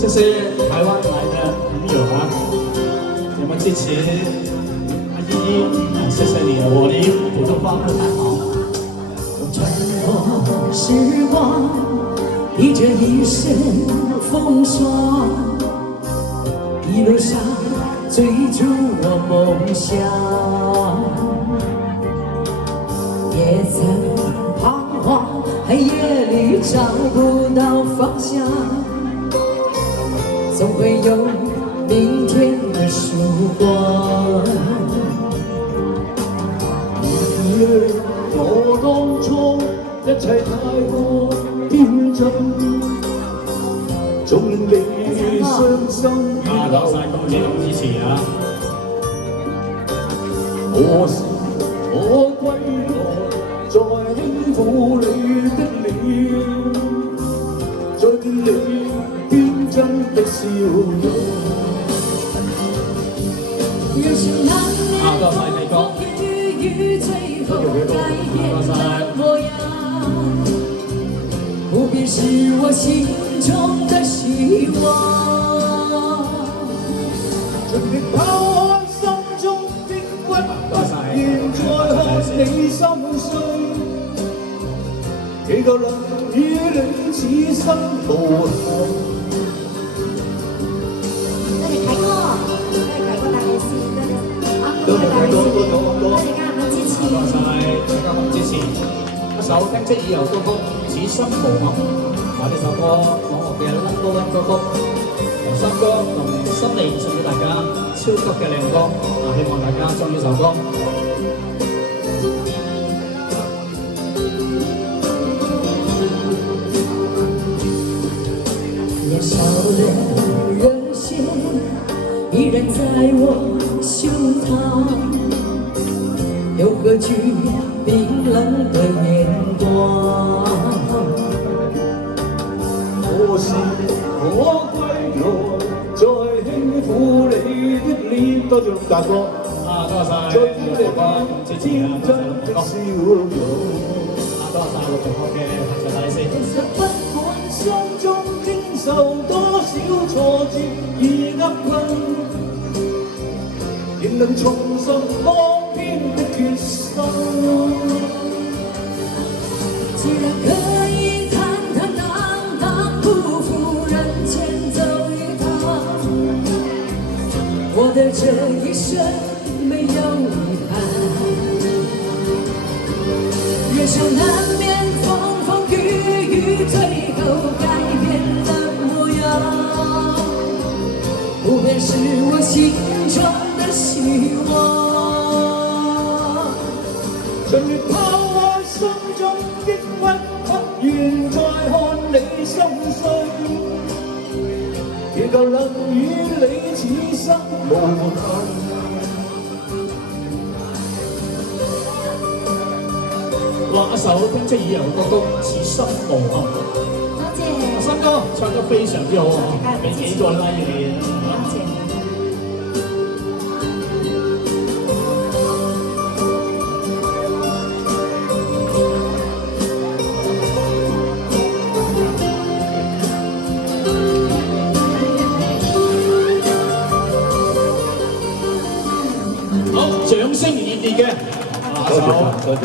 谢谢台湾来的朋友啊，你们支持阿依依，谢谢你，我的普通话不太好。穿过时光，披着一身风霜，一路上追逐我梦想，也曾彷徨，黑夜里找不到方向，总会有明天的曙光。我當初一切太過天真，總令你傷心。多謝各位嘅支持啊！何時我歸來，再輕撫你的臉，再見你天真的笑容。人生難免多謝你哥。雨最後改變了模樣，不變是我心中的希望。盡力拋開心中的鬱鬱，現在看你心碎，祈求能與你此生無憾。多謝大家支持，多謝大家嘅支持。一首聽即已有歌曲《此生無憾》，呢首歌網絡嘅 No.1 歌曲，由新歌同心理送俾大家，超級嘅靚歌，希望大家中意呢首歌。年少的热血依然在我胸膛，又何惧冰冷的眼光？何時我歸來，再輕撫你的臉。多謝陸大哥，多謝再見你支持啊！天真的笑容。多謝陸大哥嘅拍攝大力士。不管心中經受多少挫折與厄困，仍能重拾當天的決心。既然可以坦坦蕩蕩不負人間走一趟，我的這一生沒有遺憾。人生難免風風雨雨，最後改變了模樣，不變是我心中的希望。盡力拋開心中的鬱鬱，現在看你心碎，祈求能與你此生無憾。一首聽即已有歌曲《此生無憾》。多謝。新歌唱得非常之好啊！俾幾個 like 你啊！好，掌聲熱烈嘅，多謝。